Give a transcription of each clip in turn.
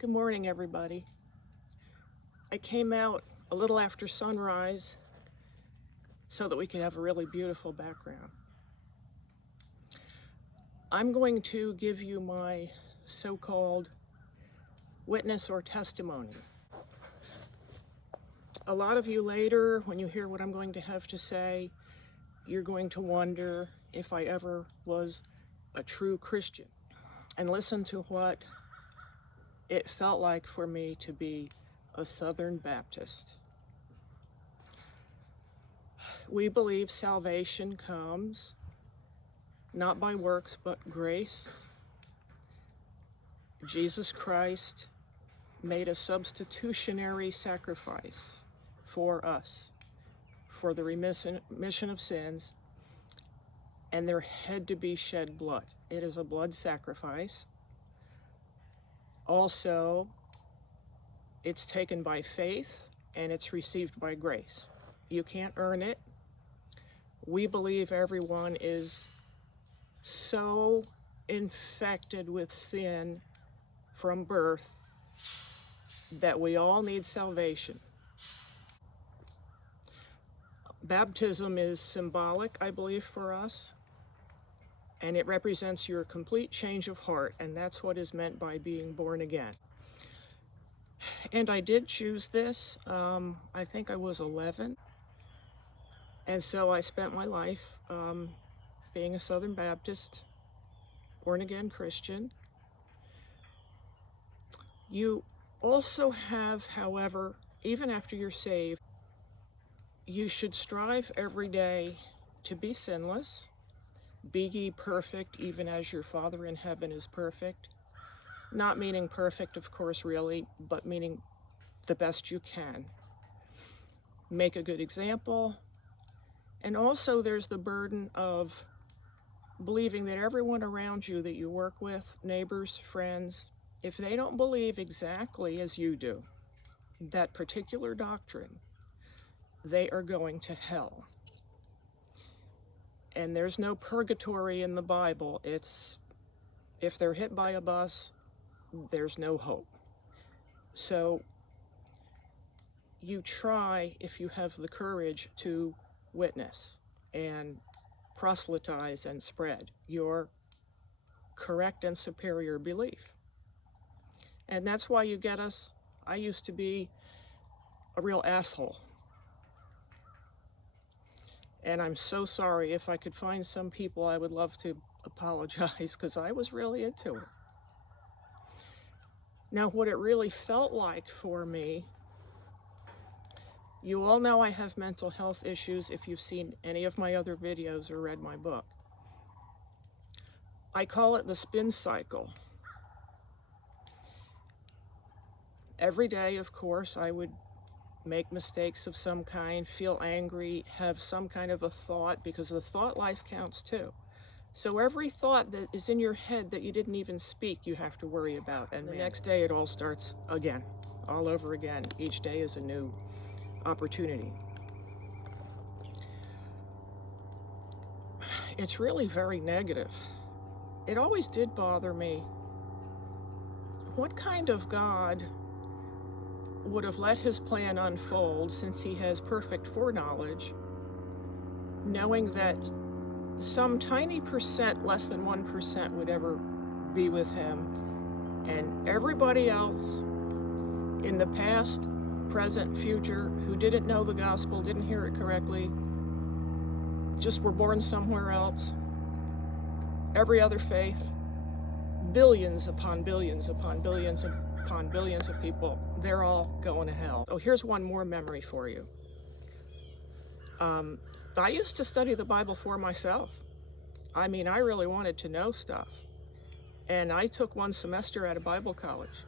Good morning, everybody. I came out a little after sunrise so that we could have a really beautiful background. I'm going to give you my so-called witness or testimony. A lot of you later, when you hear what I'm going to have to say, you're going to wonder if I ever was a true Christian. And listen to what it felt like for me to be a Southern Baptist. We believe salvation comes not by works but grace. Jesus Christ made a substitutionary sacrifice for us, for the remission of sins, and there had to be shed blood. It is a blood sacrifice. Also, it's taken by faith and it's received by grace. You can't earn it. We believe everyone is so infected with sin from birth that we all need salvation. Baptism is symbolic, I believe, for us, and it represents your complete change of heart, and that's what is meant by being born again. And I did choose this. I think I was 11, and so I spent my life being a Southern Baptist, born-again Christian. You also have, however, even after you're saved, you should strive every day to be sinless. Be ye perfect, even as your Father in heaven is perfect. Not meaning perfect, of course, really, but meaning the best you can. Make a good example. And also there's the burden of believing that everyone around you that you work with, neighbors, friends, if they don't believe exactly as you do, that particular doctrine, they are going to hell. And there's no purgatory in the Bible. It's, if they're hit by a bus, there's no hope. So you try, if you have the courage, to witness and proselytize and spread your correct and superior belief. And that's why you get us. I used to be a real asshole. And I'm so sorry. If I could find some people, I would love to apologize, because I was really into it. Now, what it really felt like for me, you all know I have mental health issues if you've seen any of my other videos or read my book. I call it the spin cycle. Every day, of course, I would make mistakes of some kind, feel angry, have some kind of a thought, because the thought life counts too. So every thought that is in your head that you didn't even speak, you have to worry about. And the next day it all starts again, all over again. Each day is a new opportunity. It's really very negative. It always did bother me. What kind of God would have let his plan unfold, since he has perfect foreknowledge, knowing that some tiny percent, less than 1%, would ever be with him, and everybody else in the past, present, future, who didn't know the gospel, didn't hear it correctly, just were born somewhere else, every other faith, billions upon billions upon billions upon billions of people, they're all going to hell. Oh, here's one more memory for you. I used to study the Bible for myself. I mean, I really wanted to know stuff. And I took one semester at a Bible college.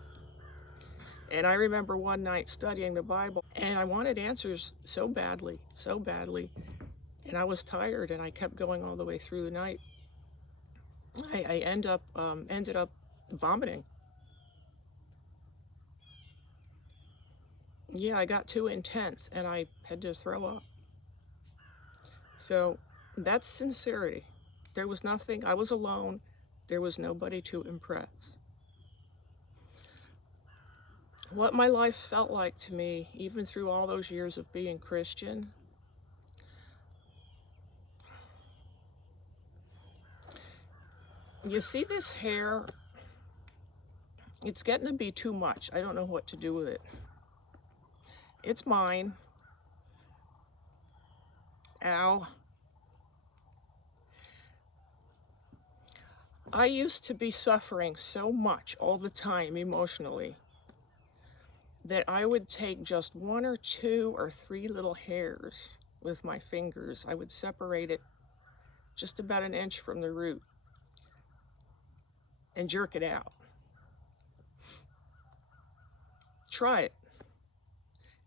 And I remember one night studying the Bible, and I wanted answers so badly. And I was tired, and I kept going all the way through the night. I ended up vomiting. Yeah, I got too intense, and I had to throw up. So that's sincerity. There was nothing, I was alone. There was nobody to impress. what my life felt like to me, even through all those years of being Christian. You see this hair? It's getting to be too much. I don't know what to do with it. It's mine. Ow. I used to be suffering so much all the time emotionally that I would take just 1 or 2 or 3 little hairs with my fingers. I would separate it just about an inch from the root and jerk it out. Try it.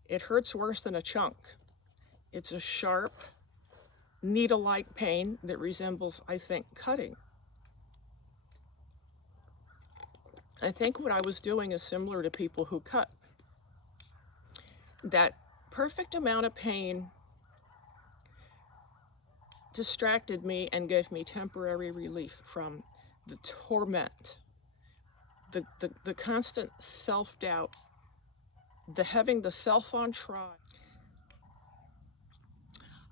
It hurts worse than a chunk. It's a sharp, needle-like pain that resembles, I think, cutting. I think what I was doing is similar to people who cut. That perfect amount of pain distracted me and gave me temporary relief from the torment, the constant self-doubt, the having the self on trial.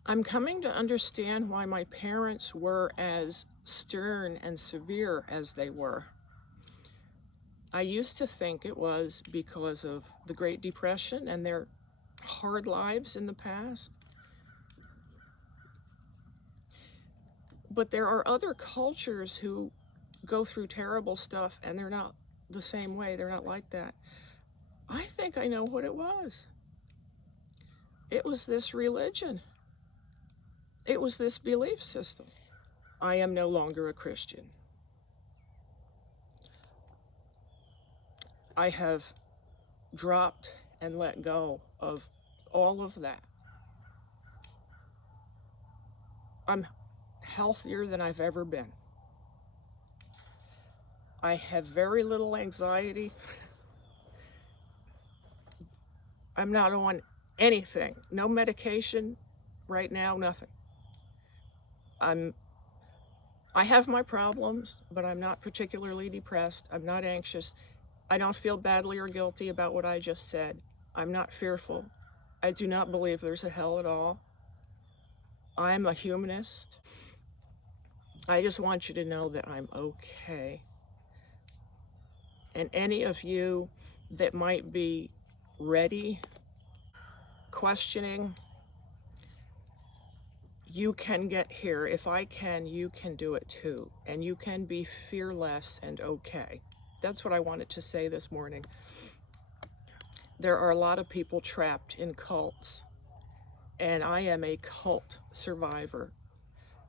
I'm coming to understand why my parents were as stern and severe as they were. I used to think it was because of the Great Depression and their hard lives in the past. But there are other cultures who go through terrible stuff and they're not the same way. They're not like that. I think I know what it was. It was this religion. It was this belief system. I am no longer a Christian. I have dropped and let go of all of that. I'm healthier than I've ever been. I have very little anxiety. I'm not on anything, no medication right now, nothing. I have my problems, but I'm not particularly depressed. I'm not anxious. I don't feel badly or guilty about what I just said. I'm not fearful. I do not believe there's a hell at all. I'm a humanist. I just want you to know that I'm okay. And any of you that might be ready, questioning, you can get here. If I can, you can do it too. And you can be fearless and okay. That's what I wanted to say this morning. There are a lot of people trapped in cults, and I am a cult survivor.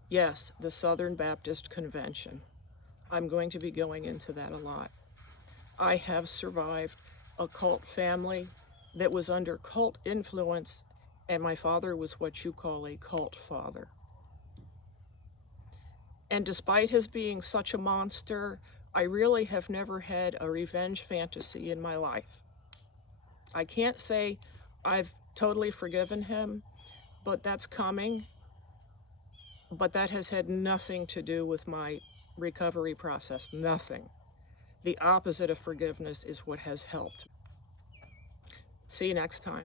Yes, the Southern Baptist Convention. I'm going to be going into that a lot. I have survived a cult family that was under cult influence, and my father was what you call a cult father. And despite his being such a monster, I really have never had a revenge fantasy in my life. I can't say I've totally forgiven him, but that's coming. But that has had nothing to do with my recovery process, nothing. The opposite of forgiveness is what has helped. See you next time.